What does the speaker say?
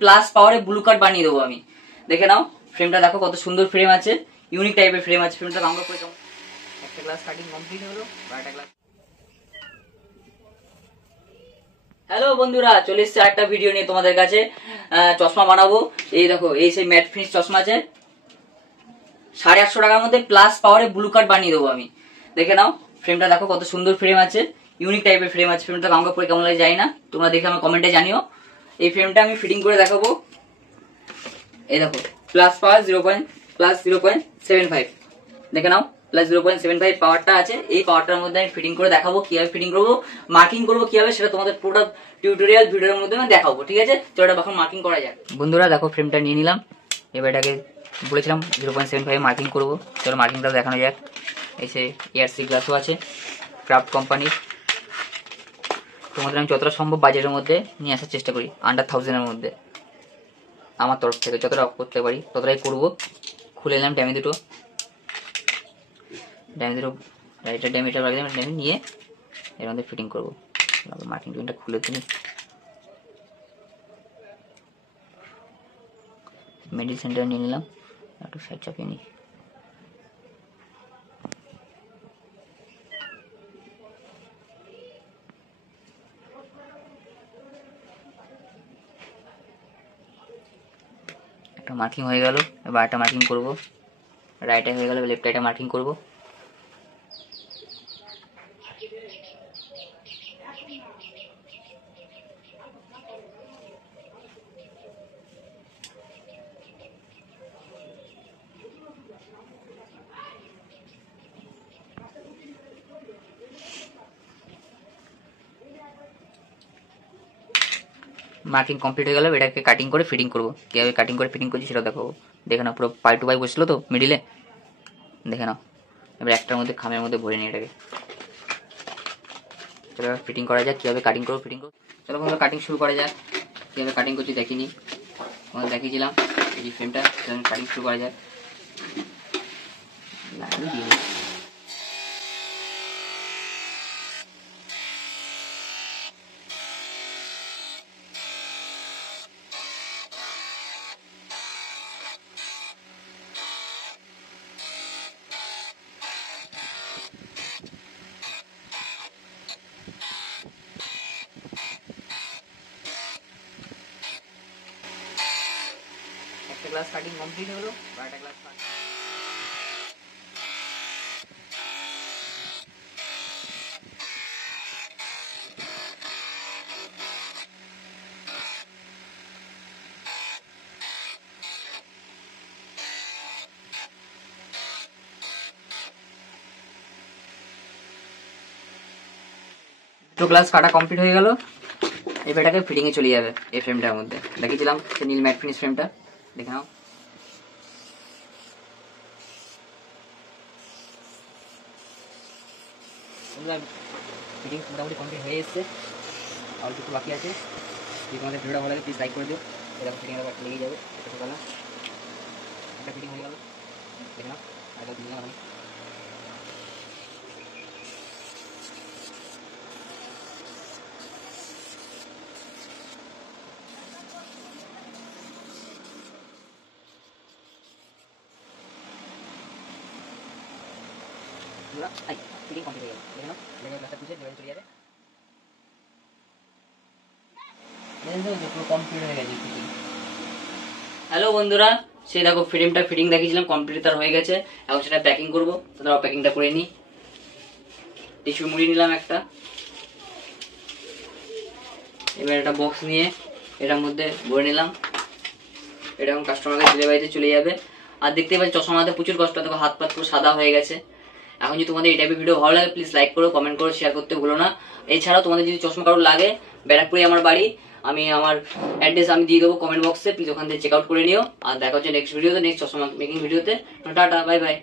Plus পাওয়ারে blue card বানিয়ে দেবো আমি। দেখে নাও ফ্রেমটা, দেখো কত সুন্দর ফ্রেম আছে, ইউনিক টাইপের ফ্রেম আছে। ফ্রেমটা ডাউনলোড করে দাও। একটা ক্লাস কাটিং কমপ্লিট হলো, একটা ক্লাস। হ্যালো বন্ধুরা, চলে এসেছে একটা ভিডিও নিয়ে তোমাদের কাছে। চশমা বানাবো। এই দেখো, এই সেই ম্যাট ফিনিশ চশমা আছে, 850 টাকার মধ্যে প্লাস পাওয়ারে ব্লু কার্ড বানিয়ে দেবো আমি। দেখে নাও ফ্রেমটা, দেখো কত সুন্দর ফ্রেম আছে, ইউনিক টাইপের ফ্রেম আছে। ফ্রেমটা ডাউনলোড করে কেমন লাগে জানি না, তোমরা দেখে আমার কমেন্টে জানিও। এই ফ্রেমটা আমি ফিটিং করে দেখাবো। এই দেখো, প্লাস পাওয়ার 0.75। দেখে নাও, প্লাস 0.75 পাওয়ারটা আছে। এই পাওয়ারটার মধ্যে আমি ফিটিং করে দেখাবো, কিভাবে ফিটিং করবো, মার্কিং করবো কিভাবে, সেটা তোমাদের পুরো টিউটোরিয়াল ভিডিওর মধ্যে আমি দেখাবো। ঠিক আছে, চলো এটা এখন মার্কিং করা যাক। বন্ধুরা দেখো, ফ্রেমটা নিয়ে নিলাম। এবার এটাকে বলেছিলাম 0.75 মার্কিং করবো। চলো মার্কিংটা দেখানো যাক। এই সে এয়ারসি গ্লাসও আছে, ক্রাফট কোম্পানির। তোমাদের আমি যতটা সম্ভব বাজেটের মধ্যে নিয়ে আসার চেষ্টা করি, আন্ডার 1000-এর মধ্যে। আমার তরফ থেকে যতটা করতে পারি ততটাই করবো। খুলে নিলাম ড্যামি দুটো, এটা ড্যামিটা ড্যামি নিয়ে এর মধ্যে ফিটিং করবো। মার্কিং টা খুলে দিই, মিডিল সেন্টার নিয়ে নিলাম, একটু সাইড চাপিয়ে নিই। একটা মার্কিং হয়ে গেল, এবার একটা মার্কিং করবো। রাইটে হয়ে গেল, লেফট রাইটে মার্কিং করবো। মার্কিং কমপ্লিট হয়ে গেল, এটাকে কাটিং করে ফিটিং করবো। কীভাবে কাটিং করে ফিটিং করছি সেটা দেখাবো। দেখে নাও, পুরো পাই টু পাই বসলো তো মিডিলে, দেখে নাও। এবার একটার মধ্যে খামের মধ্যে ভরে নিই এটাকে। চলো ফিটিং করা যাক, কীভাবে কাটিং করবো ফিটিং করবো। চলো বন্ধুরা, কাটিং শুরু করা যাক। কীভাবে কাটিং করছি দেখিনি, তোমাদের দেখিয়েছিলাম এই ফ্রেমটা। কাটিং শুরু করা যাক। একটা ক্লাস কাটিং কমপ্লিট হলো, একটা ক্লাস দুটো ক্লাস কাটা কমপ্লিট হয়ে গেল। এবার এটাকে ফিটিং এ চলে যাবে। এই ফ্রেমটার মধ্যে দেখিয়েছিলাম সে নীল ম্যাট ফিনিশ ফ্রেমটা, দেখে নাও। ফিটিং মোটামুটি কমপ্লিট হয়ে এসছে, অল্প একটু বাকি আছে। যদি তোমাদের ভিডিওটা ভালো লাগে প্লিজ লাইক করে দিও। এরকম ফিটিং আবার লেগে যাবে। একটা ফিটিং হয়ে গেল, দেখে নাও। আর দিন আমি ফিটিং কমপ্লিট হয়ে গেল, দেখে নাও। লেগে গ্লাসটা পুষে চলে যাবে। হ্যালো বন্ধুরা, সেই দেখো ফ্রেমটা ফিটিং দেখিয়েছিলাম, কমপ্লিট তার হয়ে গেছে। এখন সেটা প্যাকিং করবো, তারপর প্যাকিংটা করে নিই। টিস্যু মুড়িয়ে নিলাম একটা। এবার একটা বক্স নিয়ে এটার মধ্যে ভরে নিলাম। এটা এখন কাস্টমারকে দিলে বাড়িতে চলে যাবে। আর দেখতে পাচ্ছি চশমাতে প্রচুর কষ্ট, দেখো হাত পাত পুরো সাদা হয়ে গেছে। এখন যদি তোমাদের এই টাইপের ভিডিও ভালো লাগে প্লিজ লাইক করো, কমেন্ট করো, শেয়ার করতে ভুলো না। এছাড়াও তোমাদের যদি চশমা কারোর লাগে, ব্যারাকপুরে আমার বাড়ি, আমি আমার অ্যাড্রেস আমি দিয়ে দেবো কমেন্ট বক্সে, প্লিজ ওখান থেকে চেক আউট করে নিও। আর দেখা হচ্ছে নেক্সট ভিডিওতে, নেক্সট চশমা মেকিং ভিডিওতে। Tata, bye bye.